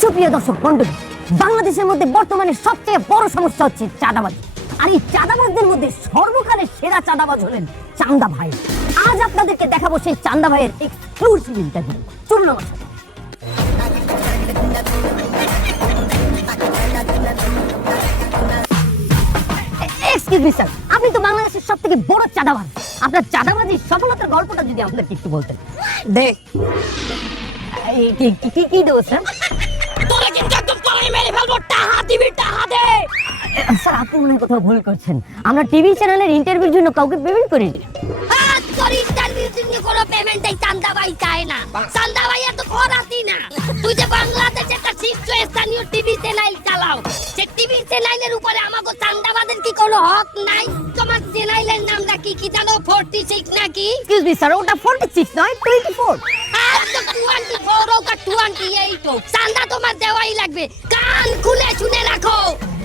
সুপ্রিয় দর্শক মন্ডলী, বাংলাদেশের মধ্যে বর্তমানে সবচেয়ে বড় সমস্যা হচ্ছে চাঁদাবাজি। আর এই চাঁদাবাজদের মধ্যে সর্বকালের সেরা চাঁদাবাজ হলেন চান্দা ভাই। আজ আপনাদেরকে দেখাবো সেই চান্দা ভাইয়ের এক্সক্লুসিভ ইন্টারভিউ। চলুন আমার সাথে। এক্সকিউজ মি স্যার, আপনি তো বাংলাদেশের সবথেকে বড় চাঁদাবাজ। আপনার চাঁদাবাজির সফলতার গল্পটা যদি আমাদেরকে একটু বলতেন। দেখ কি দেবো স্যার? তোরা কিন্তু একদম তলাই মেরে ফেলবো, টাহা দিবি, টাহা দে। স্যার, আপনি মনে হয় কোথাও ভুল করছেন। আমরা টিভি চ্যানেলের ইন্টারভিউর জন্য কাউকে পেমেন্ট করিনি। তোর ইন্টারভিউ জন্য কোনো পেমেন্টই চান্দা ভাই চায় না। চান্দা ভাই এত খরাতি না। তুই যে বাংলাদেশে একটা শীর্ষস্থানীয় টিভি চ্যানেল চালাও, সে টিভি চ্যানেলের উপরে আমাকে চান্দাবাদের কি কোনো হক নাই? তোমার চ্যানেলের নামটা কি কি জানো? 46 নাকি? এক্সকিউজ মি স্যার, ওটা 46 নয় 24। একদম 24 হোক আর 28 হোক, চান্দা তোমার দেওয়াই লাগবে। কান খুলে শুনে রাখো,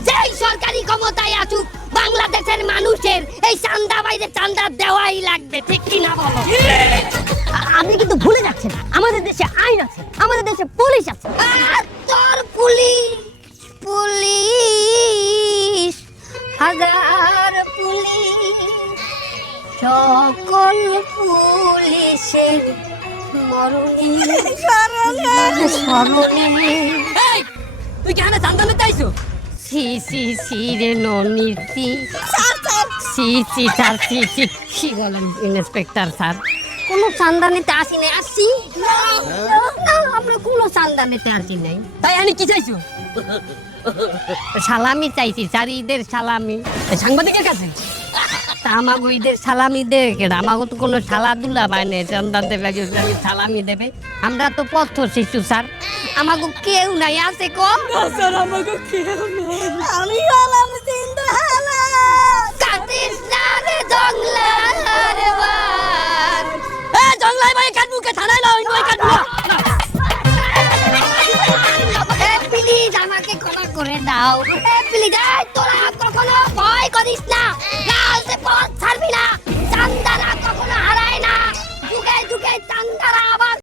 যেই সরকারি ক্ষমতায় আসুক বাংলাদেশের মানুষের এই চান্দা বাইরে চান্দা দেওয়াই লাগবে, ঠিক কি না বলো? আপনি কিন্তু ভুলে যাচ্ছেন, আমাদের দেশে আইন আছে, আমাদের দেশে পুলিশ আছে। আর তোর পুলিশ হাজার পুলিশ, সকল পুলিশের মরণে স্মরণে। তুই কেন চান্দা নিতে আইছো? সি সি সি রে ননীতি, সি সি স্যার, সি সি। কি বলেন ইন্সপেক্টর স্যার? কোনো চান্দা নিতে আসি নাই। আসছি না, আমরা কোনো চান্দা নিতে আসি নাই। তাই আমি কি চাইছো? সালামি চাইছি স্যার, ঈদের সালামি। সাংবাদিকের কাছে আমাকে ঈদের সালামি দে, আমাকে তো কোনো সালাদুল্লা পায় না। চান্দা দেবে, সালামি দেবে। আমরা তো পথ শিশু স্যার, আমাকে কেউ নাই। আছে কম স্যার, আমাকে কেউ নাই। আমি হলাম জিন্দালা কাটিস না রে জংলার বান। এ জংলাই ভাই কাটবুকে থানায় নাও, নয় কাটবু। এ প্লিজ আমাকে ক্ষমা করে দাও। এ প্লিজ, তোরা কখনো ভয় করিস না।